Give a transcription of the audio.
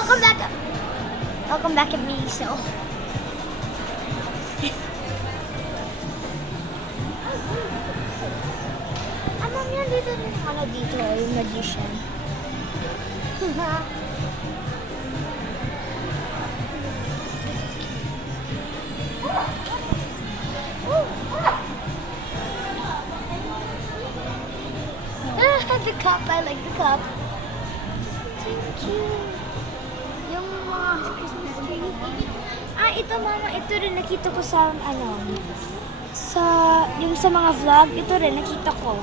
Welcome back. Welcome back at me, so. Ano yan dito? Ano dito? Yung magician. The cup. I like the cup. Thank you. Yung mga Christmas tree. Ito mama, ito rin nakita ko sa yung sa mga vlog, ito rin nakita ko.